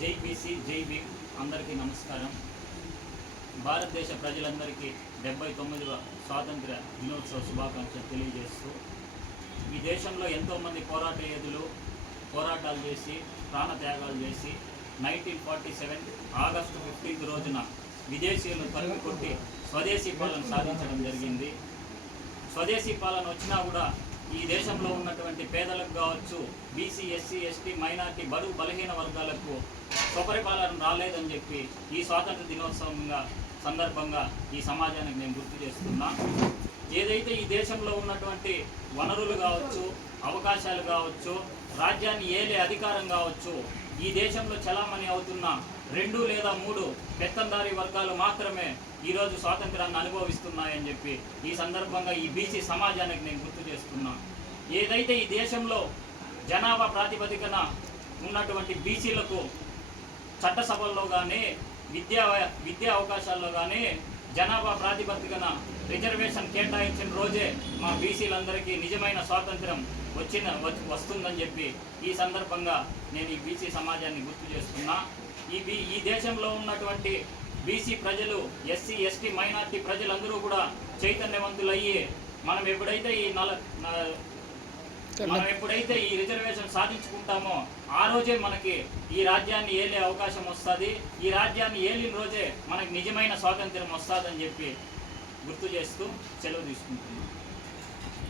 జై బీసీ జై భీమ్ అందరికీ నమస్కారం. భారతదేశ ప్రజలందరికీ డెబ్బై తొమ్మిదవ స్వాతంత్ర దినోత్సవ శుభాకాంక్షలు తెలియజేస్తూ ఈ దేశంలో ఎంతోమంది పోరాట యోధులు పోరాటాలు చేసి ప్రాణత్యాగాలు చేసి nineteen forty seven August fifteenth రోజున విదేశీయులను తరిమి కొట్టి స్వదేశీ పాలన సాధించడం జరిగింది. స్వదేశీ పాలన వచ్చినా కూడా ఈ దేశంలో ఉన్నటువంటి పేదలకు కావచ్చు బీసీ ఎస్సీ ఎస్టీ మైనార్టీ బడుగు బలహీన వర్గాలకు స్వపరిపాలన రాలేదని చెప్పి ఈ స్వాతంత్ర దినోత్సవంగా సందర్భంగా ఈ సమాజానికి నేను గుర్తు చేస్తున్నా. ఏదైతే ఈ దేశంలో ఉన్నటువంటి వనరులు కావచ్చు అవకాశాలు కావచ్చు రాజ్యాన్ని ఏలే అధికారం కావచ్చు ఈ దేశంలో చలామణి అవుతున్న రెండు లేదా మూడు పెత్తందారీ వర్గాలు మాత్రమే ఈరోజు స్వాతంత్రాన్ని అనుభవిస్తున్నాయని చెప్పి ఈ సందర్భంగా ఈ బీసీ సమాజానికి నేను గుర్తు చేస్తున్నాను ఏదైతే ఈ దేశంలో జనాభా ప్రాతిపదికన ఉన్నటువంటి బీసీలకు చట్టసభల్లో కానీ విద్యా విద్యా అవకాశాల్లో కానీ జనాభా ప్రాతిపదికన రిజర్వేషన్ కేటాయించిన రోజే మా బీసీలందరికీ నిజమైన స్వాతంత్రం వచ్చిన వస్తుందని చెప్పి ఈ సందర్భంగా నేను ఈ బీసీ సమాజాన్ని గుర్తు చేస్తున్నా. ఈ బీ ఈ దేశంలో ఉన్నటువంటి బీసీ ప్రజలు ఎస్సీ ఎస్టీ మైనార్టీ ప్రజలందరూ కూడా చైతన్యవంతులయ్యి మనం ఎప్పుడైతే ఈ నల న- మనం ఎప్పుడైతే ఈ రిజర్వేషన్ సాధించుకుంటామో ఆ రోజే మనకి ఈ రాజ్యాన్ని ఏలే అవకాశం వస్తుంది. ఈ రాజ్యాన్ని ఏలిన రోజే మనకి నిజమైన స్వాతంత్రం వస్తుందని చెప్పి గుర్తు చేస్తూ సెలవు తీసుకుంటున్నాం.